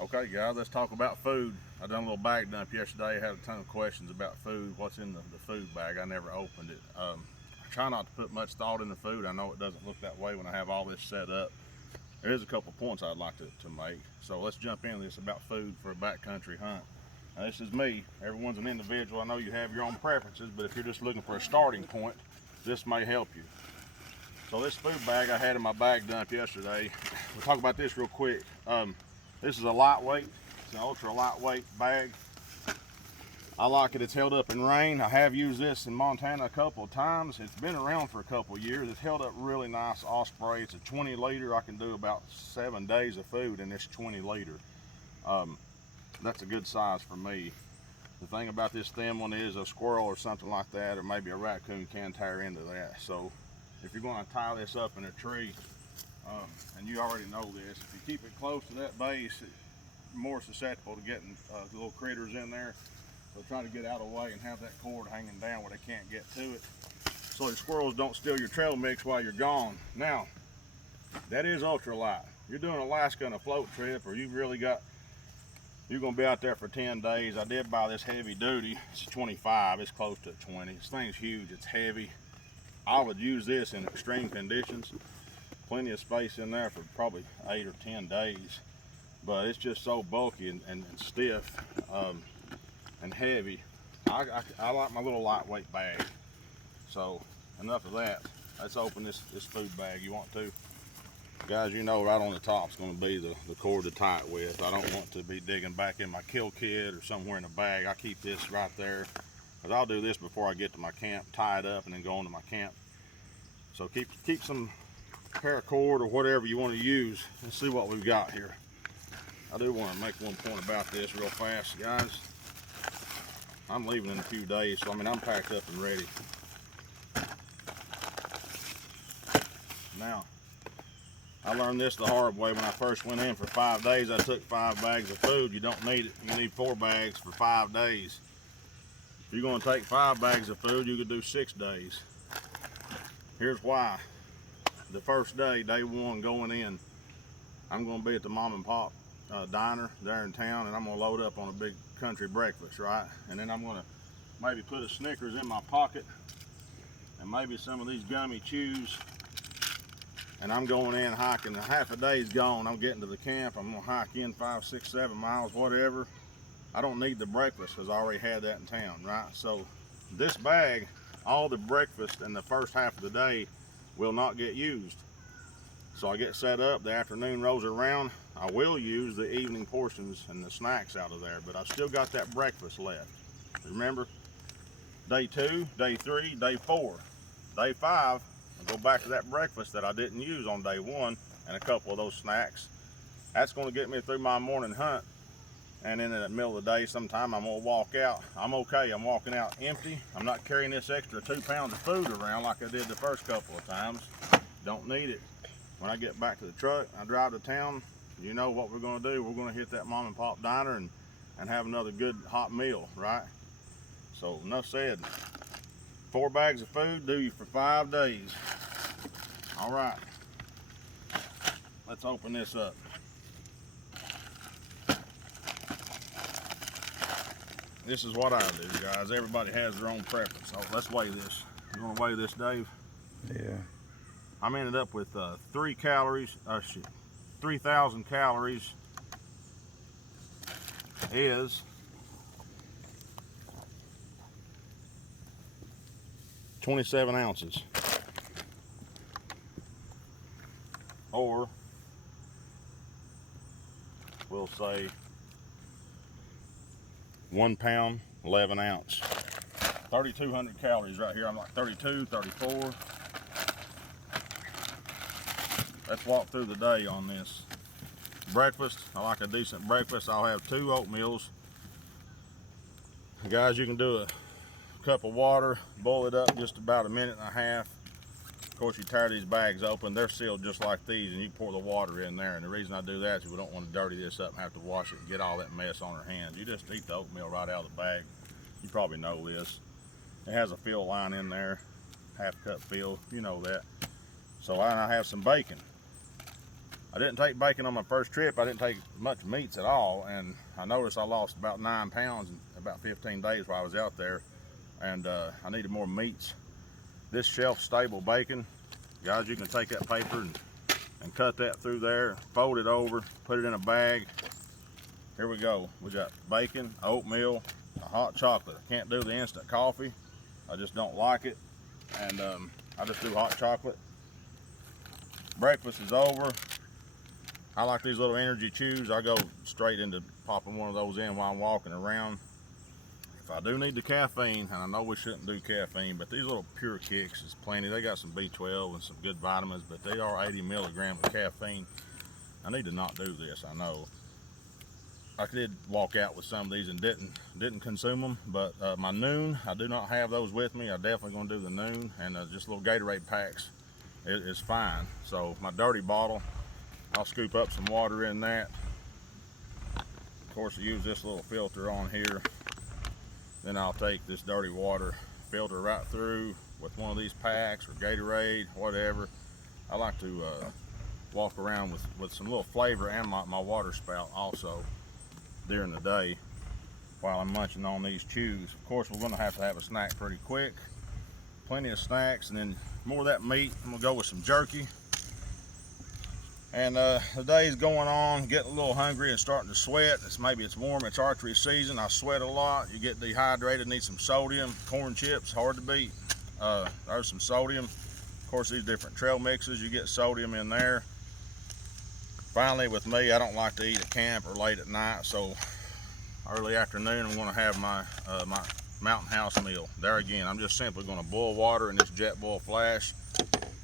Okay, guys, let's talk about food. I done a little bag dump yesterday. I had a ton of questions about food. What's in the food bag? I never opened it. I try not to put much thought in the food. I know it doesn't look that way when I have all this set up. There is a couple points I'd like to make. So let's jump into this about food for a backcountry hunt. Now, this is me. Everyone's an individual. I know you have your own preferences, but if you're just looking for a starting point, this may help you. So this food bag I had in my bag dump yesterday, we'll talk about this real quick. This is a lightweight, it's an ultra lightweight bag. I like it, it's held up in rain. I have used this in Montana a couple of times. It's been around for a couple of years. It's held up really nice Osprey. It's a 20 liter. I can do about 7 days of food in this 20 liter. That's a good size for me. The thing about this thin one is a squirrel or something like that, or maybe a raccoon can tear into that. So if you're going to tie this up in a tree, and you already know this, if you keep it close to that base, it's more susceptible to getting little critters in there. So try to get out of the way and have that cord hanging down where they can't get to it, so the squirrels don't steal your trail mix while you're gone. Now, that is ultralight. You're doing Alaska on a float trip, or you're going to be out there for 10 days. I did buy this heavy duty. It's 25, it's close to 20. This thing's huge, it's heavy. I would use this in extreme conditions. Plenty of space in there for probably 8 or 10 days, but it's just so bulky and stiff and heavy. I like my little lightweight bag. So enough of that. Let's open this food bag. You want to? Guys, you know right on the top is going to be the cord to tie it with. I don't want to be digging back in my kill kit or somewhere in the bag. I keep this right there, because I'll do this before I get to my camp, tie it up and then go on to my camp. So keep some paracord or whatever you want to use. Let's see what we've got here. I do want to make one point about this real fast, guys. I'm leaving in a few days, so I'm packed up and ready. Now, I learned this the hard way when I first went in for 5 days. I took 5 bags of food. You don't need it. You need 4 bags for 5 days. If you're going to take 5 bags of food, you could do 6 days. Here's why. The first day, day 1, going in, I'm going to be at the mom and pop diner there in town, and I'm going to load up on a big country breakfast, right? And then I'm going to maybe put a Snickers in my pocket and maybe some of these gummy chews, and I'm going in hiking. Half a day's gone. I'm getting to the camp. I'm going to hike in 5, 6, 7 miles, whatever. I don't need the breakfast because I already had that in town, right? So this bag, all the breakfast in the first half of the day will not get used. So I get set up, the afternoon rolls around, I will use the evening portions and the snacks out of there, but I've still got that breakfast left. Remember, day 2, day 3, day 4. Day 5, I'll go back to that breakfast that I didn't use on day 1 and a couple of those snacks. That's going to get me through my morning hunt. And then in the middle of the day, sometime I'm going to walk out. I'm okay, I'm walking out empty. I'm not carrying this extra 2 pounds of food around like I did the first couple of times. Don't need it. When I get back to the truck, I drive to town, you know what we're going to do. We're going to hit that mom and pop diner and have another good hot meal, right? So enough said. 4 bags of food do you for 5 days. All right, let's open this up. This is what I do, guys. Everybody has their own preference. So let's weigh this. You want to weigh this, Dave? Yeah. I'm ended up with 3,000 calories is 27 ounces, or we'll say 1 pound, 11 ounce. 3,200 calories right here. I'm like 32, 34. Let's walk through the day on this. Breakfast, I like a decent breakfast. I'll have 2 oatmeals. Guys, you can do a cup of water, boil it up just about 1.5 minutes. Of course, you tear these bags open. They're sealed just like these, and you pour the water in there. And the reason I do that is we don't want to dirty this up and have to wash it and get all that mess on our hands. You just eat the oatmeal right out of the bag. You probably know this. It has a fill line in there, 1/2 cup fill, you know that. So I have some bacon. I didn't take bacon on my first trip. I didn't take much meats at all, and I noticed I lost about 9 pounds in about 15 days while I was out there, and I needed more meats. This shelf-stable bacon, guys, you can take that paper and cut that through there, fold it over, put it in a bag. Here we go. We got bacon, oatmeal, a hot chocolate. I can't do the instant coffee. I just don't like it, and I just do hot chocolate. Breakfast is over. I like these little energy chews. I go straight into popping one of those in while I'm walking around. If I do need the caffeine, and I know we shouldn't do caffeine, but these little Pure Kicks is plenty. They got some B12 and some good vitamins, but they are 80 milligrams of caffeine. I need to not do this, I know. I did walk out with some of these and didn't consume them, but my noon, I do not have those with me. I'm definitely going to do the noon, and just little Gatorade packs is fine. So my dirty bottle, I'll scoop up some water in that. Of course, I use this little filter on here. Then I'll take this dirty water, filter right through with one of these packs or Gatorade, whatever. I like to walk around with some little flavor and my water spout also during the day while I'm munching on these chews. Of course, we're gonna have a snack pretty quick. Plenty of snacks, and then more of that meat. I'm gonna go with some jerky. And the day's going on, getting a little hungry and starting to sweat. Maybe it's warm, it's archery season. I sweat a lot. You get dehydrated, need some sodium. Corn chips, hard to beat. There's some sodium. Of course, these different trail mixes, you get sodium in there. Finally, with me, I don't like to eat at camp or late at night, so early afternoon, I'm gonna have my Mountain House meal. There again, I'm just simply gonna boil water in this Jetboil flash,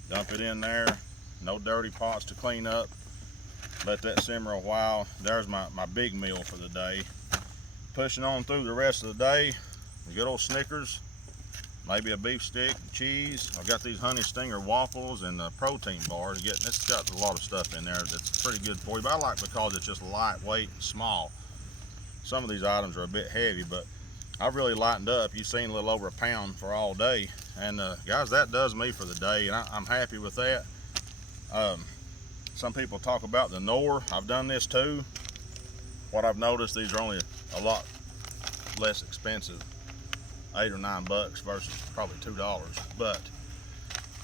dump it in there. No dirty pots to clean up. Let that simmer a while. There's my big meal for the day. Pushing on through the rest of the day. A good old Snickers, maybe a beef stick, cheese. I've got these Honey Stinger waffles and a protein bar. It's got a lot of stuff in there that's pretty good for you, but I like because it's just lightweight and small. Some of these items are a bit heavy, but I've really lightened up. You've seen a little over a pound for all day. And guys, that does me for the day, and I'm happy with that. Some people talk about the Knorr. I've done this too. What I've noticed, these are only a lot less expensive, $8 or $9 versus probably $2. But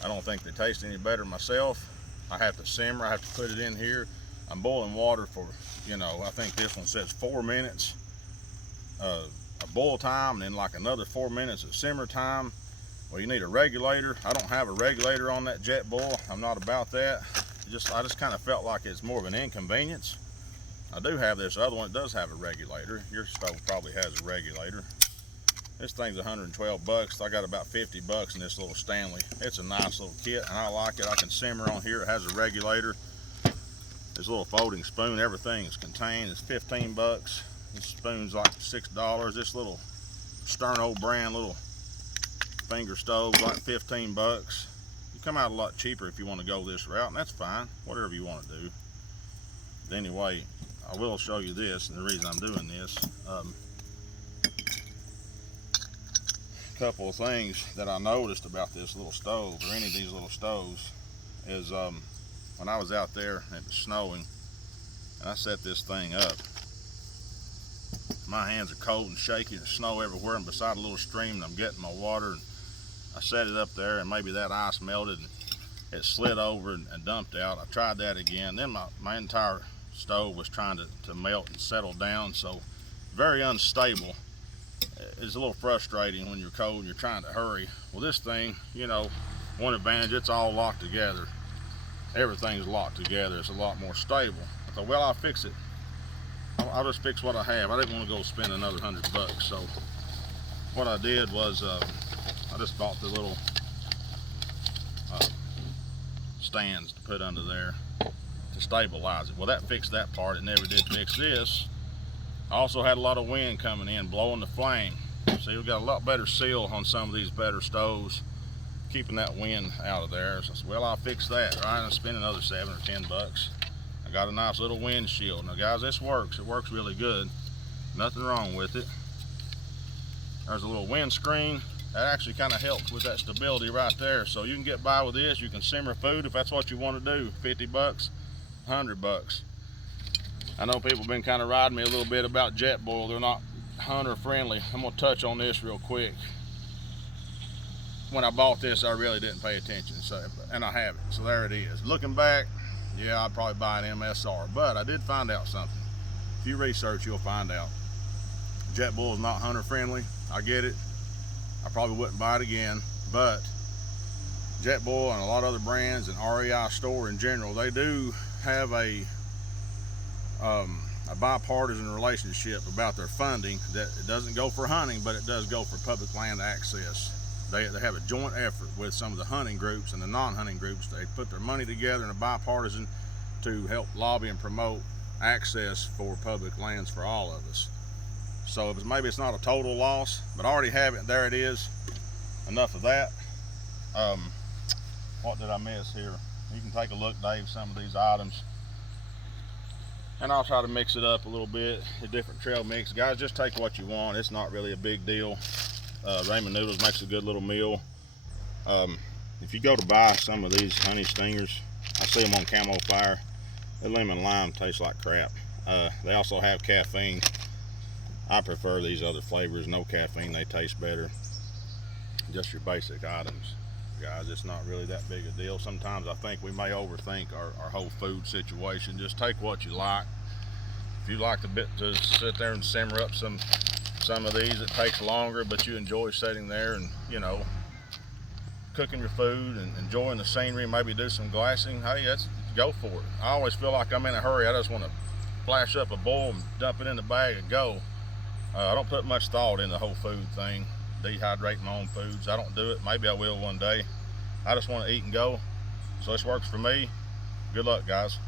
I don't think they taste any better myself. I have to simmer. I have to put it in here. I'm boiling water for, I think this one says 4 minutes a boil time, and then like another 4 minutes of simmer time. Well, you need a regulator. I don't have a regulator on that Jetboil. I'm not about that. I just kind of felt like it's more of an inconvenience. I do have this other one that does have a regulator. Your stove probably has a regulator. This thing's $112. I got about $50 in this little Stanley. It's a nice little kit, and I like it. I can simmer on here. It has a regulator. This little folding spoon, everything is contained. It's $15. This spoon's like $6. This little Sterno brand little finger stove, like $15. You come out a lot cheaper if you want to go this route, and that's fine, whatever you want to do. But anyway, I will show you this, and the reason I'm doing this, a couple of things that I noticed about this little stove, or any of these little stoves, is when I was out there and it was snowing and I set this thing up, my hands are cold and shaky, there's snow everywhere. I'm beside a little stream and I'm getting my water, and I set it up there, and maybe that ice melted and it slid over and dumped out. I tried that again. Then my entire stove was trying to melt and settle down, so very unstable. It's a little frustrating when you're cold and you're trying to hurry. Well, this thing, one advantage, it's all locked together. Everything's locked together. It's a lot more stable. I thought, well, I'll fix it. I'll just fix what I have. I didn't want to go spend another $100. So what I did was I just bought the little stands to put under there to stabilize it. Well, that fixed that part. It never did fix this. I also had a lot of wind coming in, blowing the flame. See, we've got a lot better seal on some of these better stoves, keeping that wind out of there. So I said, well, I'll fix that, right? I'll spend another $7 or $10. I got a nice little windshield. Now, guys, this works. It works really good. Nothing wrong with it. There's a little windscreen. That actually kind of helps with that stability right there. So you can get by with this. You can simmer food if that's what you want to do. $50. $100. I know people have been kind of riding me a little bit about Jetboil. They're not hunter friendly. I'm gonna touch on this real quick. When I bought this, I really didn't pay attention, so, and I have it. So there it is. Looking back, yeah, I'd probably buy an MSR, but I did find out something. If you research, you'll find out. Jetboil is not hunter friendly. I get it. I probably wouldn't buy it again, but Jetboil and a lot of other brands and REI store in general, they do have a bipartisan relationship about their funding. That it doesn't go for hunting, but it does go for public land access. They have a joint effort with some of the hunting groups and the non-hunting groups. They put their money together in a bipartisan to help lobby and promote access for public lands for all of us. So maybe it's not a total loss, but I already have it. There it is. Enough of that. What did I miss here? You can take a look, Dave, some of these items. And I'll try to mix it up a little bit, a different trail mix. Guys, just take what you want. It's not really a big deal. Ramen Noodles makes a good little meal. If you go to buy some of these honey stingers, I see them on Camo Fire. The lemon lime tastes like crap. They also have caffeine. I prefer these other flavors, no caffeine, they taste better. Just your basic items. Guys, it's not really that big a deal. Sometimes I think we may overthink our whole food situation. Just take what you like. If you like to sit there and simmer up some of these, it takes longer, but you enjoy sitting there and, you know, cooking your food and enjoying the scenery, maybe do some glassing. Hey, go for it. I always feel like I'm in a hurry. I just want to flash up a bowl and dump it in the bag and go. I don't put much thought in the whole food thing. Dehydrate my own foods. I don't do it. Maybe I will one day. I just want to eat and go. So this works for me. Good luck, guys.